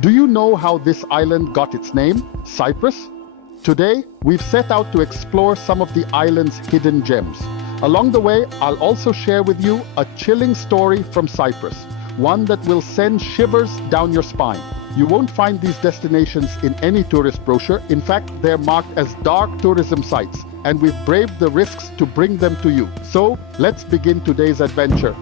Do you know how this island got its name, Cyprus? Today, we've set out to explore some of the island's hidden gems. Along the way, I'll also share with you a chilling story from Cyprus, one that will send shivers down your spine. You won't find these destinations in any tourist brochure. In fact, they're marked as dark tourism sites, and we've braved the risks to bring them to you. So, let's begin today's adventure.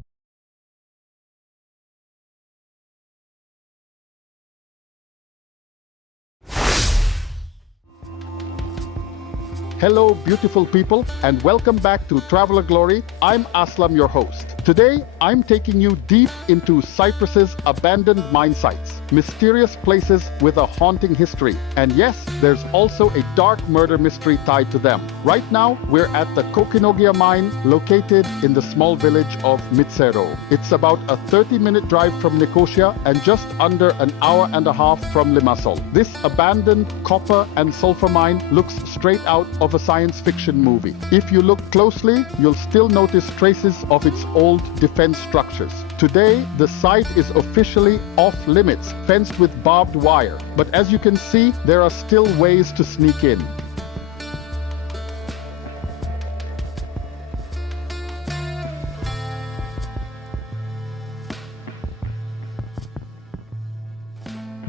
Hello, beautiful people, and welcome back to Traveler Glory. I'm Aslam, your host. Today, I'm taking you deep into Cyprus's abandoned mine sites, mysterious places with a haunting history. And yes, there's also a dark murder mystery tied to them. Right now, we're at the Kokkinogia mine, located in the small village of Mitsero. It's about a 30-minute drive from Nicosia and just under an hour and a half from Limassol. This abandoned copper and sulfur mine looks straight out of a science fiction movie. If you look closely, you'll still notice traces of its old defense structures. Today, the site is officially off limits, fenced with barbed wire. But as you can see, there are still ways to sneak in.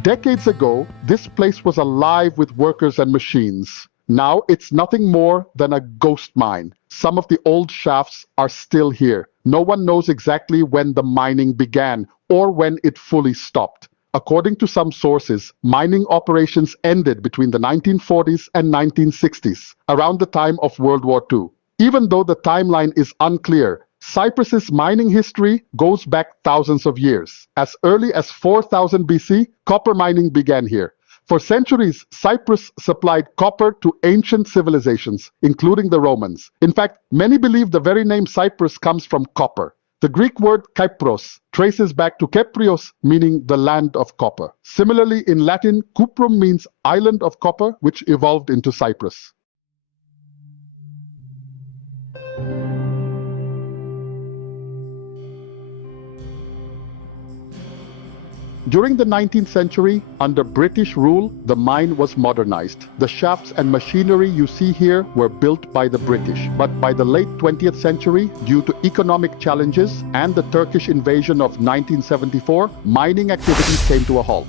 Decades ago, this place was alive with workers and machines. Now it's nothing more than a ghost mine. Some of the old shafts are still here. No one knows exactly when the mining began or when it fully stopped. According to some sources, mining operations ended between the 1940s and 1960s, around the time of World War II. Even though the timeline is unclear, Cyprus's mining history goes back thousands of years. As early as 4000 BC, copper mining began here. For centuries, Cyprus supplied copper to ancient civilizations, including the Romans. In fact, many believe the very name Cyprus comes from copper. The Greek word Kypros traces back to Keprios, meaning the land of copper. Similarly, in Latin, Cuprum means island of copper, which evolved into Cyprus. During the 19th century, under British rule, the mine was modernized. The shafts and machinery you see here were built by the British. But by the late 20th century, due to economic challenges and the Turkish invasion of 1974, mining activities came to a halt.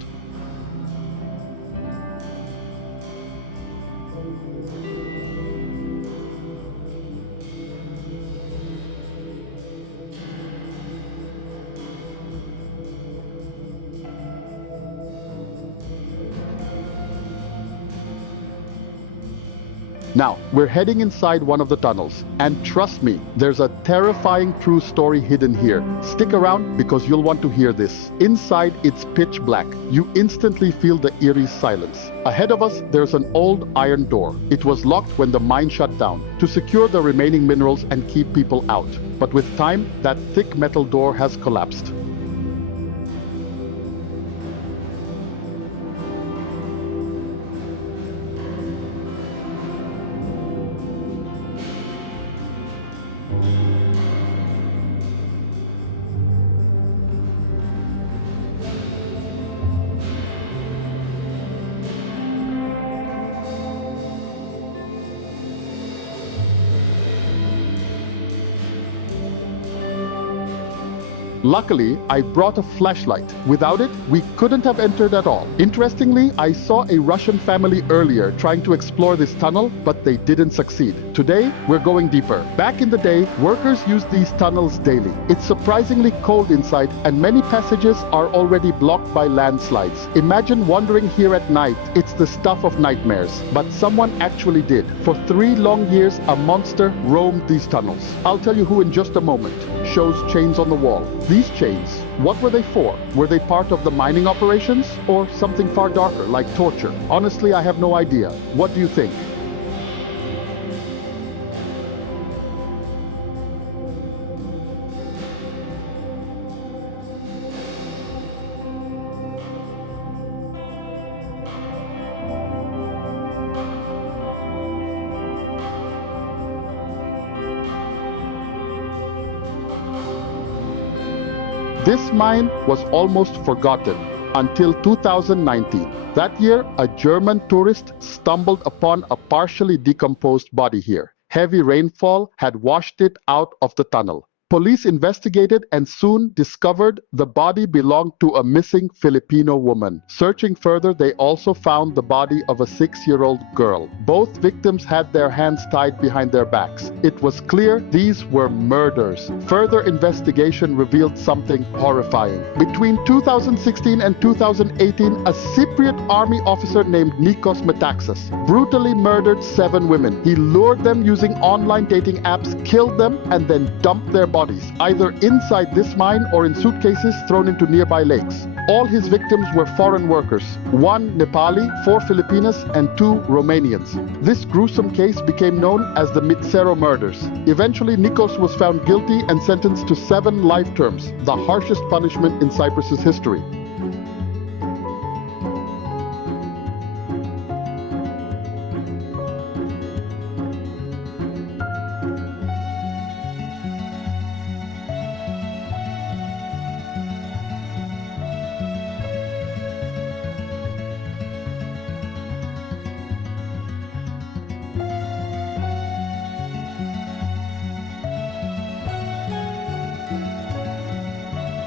Now, we're heading inside one of the tunnels, and trust me, there's a terrifying true story hidden here. Stick around because you'll want to hear this. Inside, it's pitch black. You instantly feel the eerie silence. Ahead of us, there's an old iron door. It was locked when the mine shut down to secure the remaining minerals and keep people out. But with time, that thick metal door has collapsed. Luckily, I brought a flashlight. Without it, we couldn't have entered at all. Interestingly, I saw a Russian family earlier trying to explore this tunnel, but they didn't succeed. Today, we're going deeper. Back in the day, workers used these tunnels daily. It's surprisingly cold inside, and many passages are already blocked by landslides. Imagine wandering here at night. It's the stuff of nightmares. But someone actually did. For 3 long years, a monster roamed these tunnels. I'll tell you who in just a moment. Shows chains on the wall. These chains, what were they for? Were they part of the mining operations? Or something far darker, like torture? Honestly, I have no idea. What do you think? This mine was almost forgotten. until 2019. That year, a German tourist stumbled upon a partially decomposed body here. Heavy rainfall had washed it out of the tunnel. Police investigated and soon discovered the body belonged to a missing Filipino woman. Searching further, they also found the body of a 6-year-old girl. Both victims had their hands tied behind their backs. It was clear these were murders. Further investigation revealed something horrifying. Between 2016 and 2018, a Cypriot army officer named Nikos Metaxas brutally murdered 7 women. He lured them using online dating apps, killed them, and then dumped their bodies, either inside this mine or in suitcases thrown into nearby lakes. All his victims were foreign workers, 1 Nepali, 4 Filipinas, and 2 Romanians. This gruesome case became known as the Mitsero murders. Eventually, Nikos was found guilty and sentenced to 7 life terms, the harshest punishment in Cyprus's history.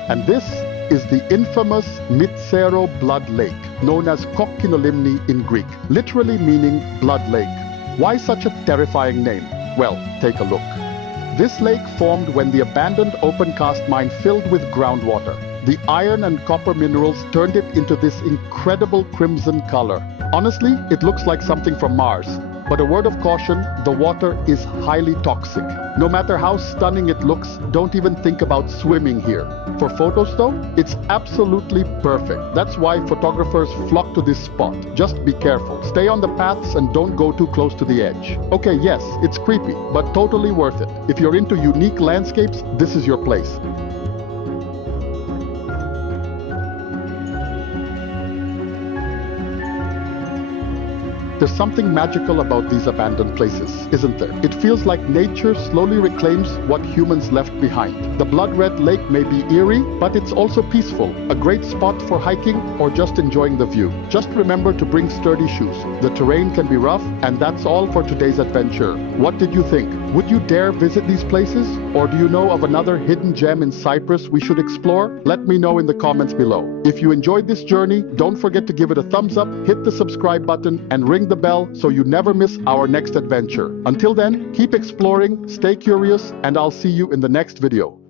And this is the infamous Mitsero Blood Lake, known as Kokkinogia in Greek, literally meaning blood lake. Why such a terrifying name? Well, take a look. This lake formed when the abandoned open-cast mine filled with groundwater. The iron and copper minerals turned it into this incredible crimson color. Honestly, it looks like something from Mars. But a word of caution, the water is highly toxic. No matter how stunning it looks, don't even think about swimming here. For photos though, it's absolutely perfect. That's why photographers flock to this spot. Just be careful. Stay on the paths and don't go too close to the edge. Okay, yes, it's creepy, but totally worth it. If you're into unique landscapes, this is your place. There's something magical about these abandoned places, isn't there? It feels like nature slowly reclaims what humans left behind. The Blood Red Lake may be eerie, but it's also peaceful. A great spot for hiking or just enjoying the view. Just remember to bring sturdy shoes. The terrain can be rough, and that's all for today's adventure. What did you think? Would you dare visit these places? Or do you know of another hidden gem in Cyprus we should explore? Let me know in the comments below. If you enjoyed this journey, don't forget to give it a thumbs up, hit the subscribe button, and ring the bell so you never miss our next adventure. Until then, keep exploring, stay curious, and I'll see you in the next video.